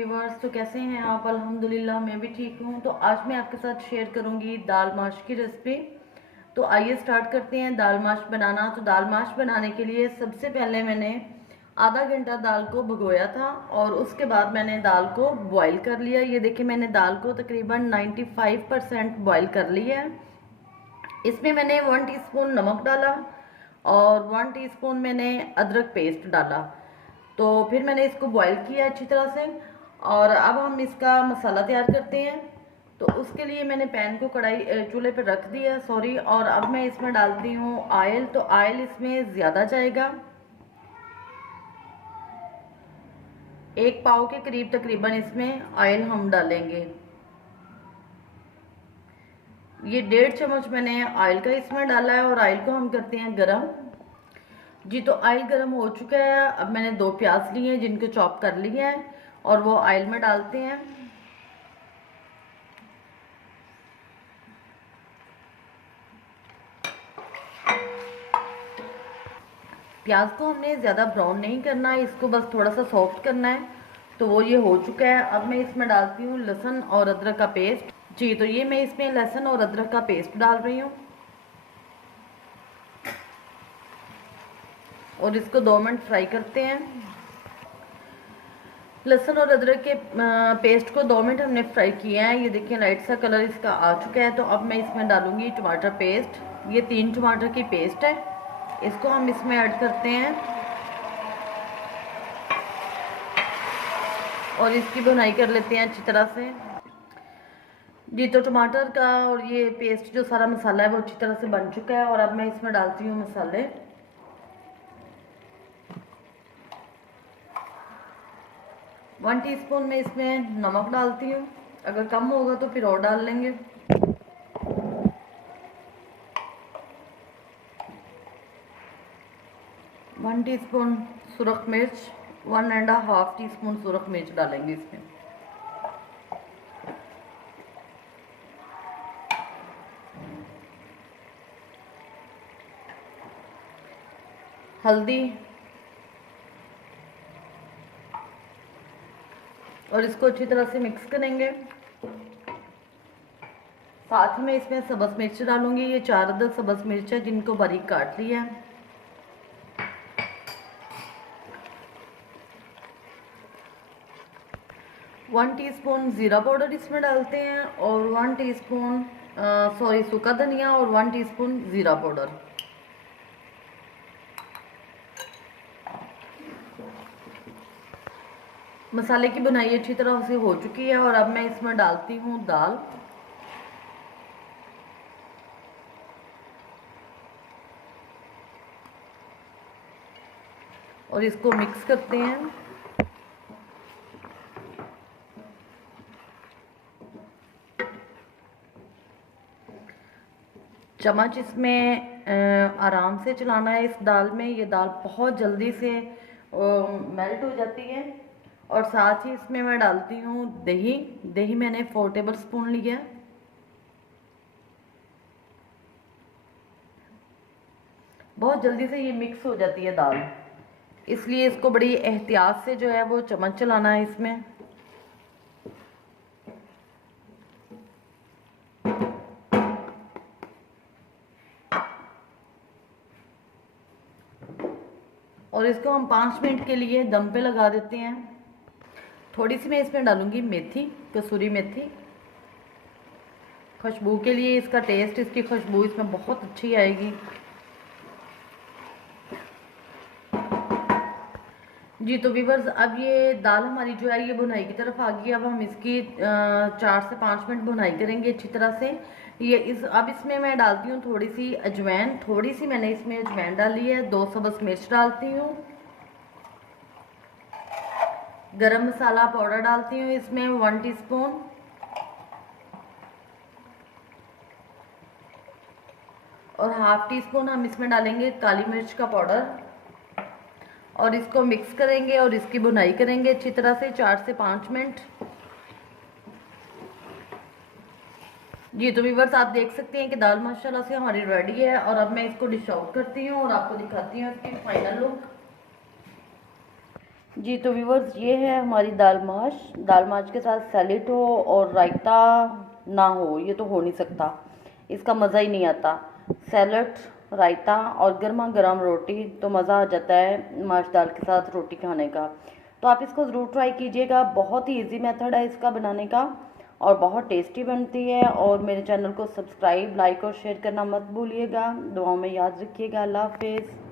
Viewers. तो कैसे हैं आप? अल्हम्दुलिल्लाह मैं भी ठीक हूँ। तो आज मैं आपके साथ शेयर करूँगी दाल माश की रेसिपी। तो आइए स्टार्ट करते हैं दाल माश बनाना। तो दाल माश बनाने के लिए सबसे पहले मैंने आधा घंटा दाल को भिगोया था और उसके बाद मैंने दाल को बॉईल कर लिया। ये देखिए मैंने दाल को तकरीबन 95% बॉईल कर लिया है। इसमें मैंने 1 टीस्पून नमक डाला और 1 टीस्पून मैंने अदरक पेस्ट डाला। तो फिर मैंने इसको बॉईल किया अच्छी तरह से और अब हम इसका मसाला तैयार करते हैं। तो उसके लिए मैंने पैन को कढ़ाई चूल्हे पर रख दिया और अब मैं इसमें डालती हूँ ऑयल। तो ऑयल इसमें ज़्यादा जाएगा, 1 पाव के करीब तकरीबन इसमें ऑयल हम डालेंगे। ये 1.5 चम्मच मैंने ऑयल का इसमें डाला है और ऑयल को हम करते हैं गरम। जी तो ऑयल गरम हो चुका है। अब मैंने 2 प्याज लिए हैं जिनको चॉप कर लिया है और वो ऑयल में डालते हैं। प्याज को हमने ज़्यादा ब्राउन नहीं करना है, इसको बस थोड़ा सा सॉफ्ट करना है। तो वो ये हो चुका है। अब मैं इसमें डालती हूँ लहसुन और अदरक का पेस्ट। जी तो ये मैं इसमें लहसुन और अदरक का पेस्ट डाल रही हूँ और इसको 2 मिनट फ्राई करते हैं। लहसुन और अदरक के पेस्ट को 2 मिनट हमने फ्राई किया है। ये देखिए लाइट सा कलर इसका आ चुका है। तो अब मैं इसमें डालूंगी टमाटर पेस्ट। ये 3 टमाटर की पेस्ट है, इसको हम इसमें ऐड करते हैं और इसकी भुनाई कर लेते हैं अच्छी तरह से। जी तो टमाटर का और ये पेस्ट जो सारा मसाला है वो अच्छी तरह से बन चुका है और अब मैं इसमें डालती हूँ मसाले। 1 टीस्पून में इसमें नमक डालती हूँ, अगर कम होगा तो फिर और डाल लेंगे। 1 टीस्पून सुरख मिर्च, 1.5 टीस्पून सुरख मिर्च डालेंगे इसमें। हल्दी और इसको अच्छी तरह से मिक्स करेंगे। साथ में इसमें सब्ज़ मिर्च डालूंगी। ये 4 अदद सब्ज़ मिर्च है जिनको बारीक काट लिया है। वन टीस्पून ज़ीरा पाउडर इसमें डालते हैं और 1 टीस्पून सूखा धनिया और 1 टीस्पून ज़ीरा पाउडर। मसाले की बुनाई अच्छी तरह से हो चुकी है और अब मैं इसमें डालती हूँ दाल। और इसको मिक्स करते हैं। चम्मच इसमें आराम से चलाना है इस दाल में। ये दाल बहुत जल्दी से मेल्ट हो जाती है। और साथ ही इसमें मैं डालती हूँ दही। दही मैंने 4 टेबल स्पून लिया। बहुत जल्दी से ये मिक्स हो जाती है दाल, इसलिए इसको बड़ी एहतियात से जो है वो चम्मच चलाना है इसमें। और इसको हम 5 मिनट के लिए दम पे लगा देते हैं। थोड़ी सी मैं इसमें डालूंगी मेथी, कसूरी मेथी, खुशबू के लिए। इसका टेस्ट, इसकी खुशबू इसमें बहुत अच्छी आएगी। जी तो व्यूअर्स, अब ये दाल हमारी जो है ये भुनाई की तरफ आ गई। अब हम इसकी 4 से 5 मिनट भुनाई करेंगे अच्छी तरह से। अब इसमें मैं डालती हूँ थोड़ी सी अजवाइन। थोड़ी सी मैंने इसमें अजवाइन डाली है। 2 सब्ज़ मिर्च डालती हूँ। गरम मसाला पाउडर डालती हूँ इसमें 1 टीस्पून। और 1/2 टीस्पून हम इसमें डालेंगे काली मिर्च का पाउडर और इसको मिक्स करेंगे और इसकी भुनाई करेंगे अच्छी तरह से 4 से 5 मिनट। जी तो व्यूअर्स, आप देख सकते हैं कि दाल माशाल्लाह से हमारी रेडी है। और अब मैं इसको डिश आउट करती हूँ और आपको दिखाती हूँ इसकी फाइनल लुक। जी तो व्यूवर्स, ये है हमारी दाल माश। दाल माश के साथ सैलेड हो और रायता ना हो, ये तो हो नहीं सकता, इसका मज़ा ही नहीं आता। सैलेड, रायता और गर्मा गर्म रोटी तो मज़ा आ जाता है माश दाल के साथ रोटी खाने का। तो आप इसको ज़रूर ट्राई कीजिएगा, बहुत ही इजी मेथड है इसका बनाने का और बहुत टेस्टी बनती है। और मेरे चैनल को सब्सक्राइब, लाइक और शेयर करना मत भूलिएगा। दुआओं में याद रखिएगा। अल्लाह हाफिज़।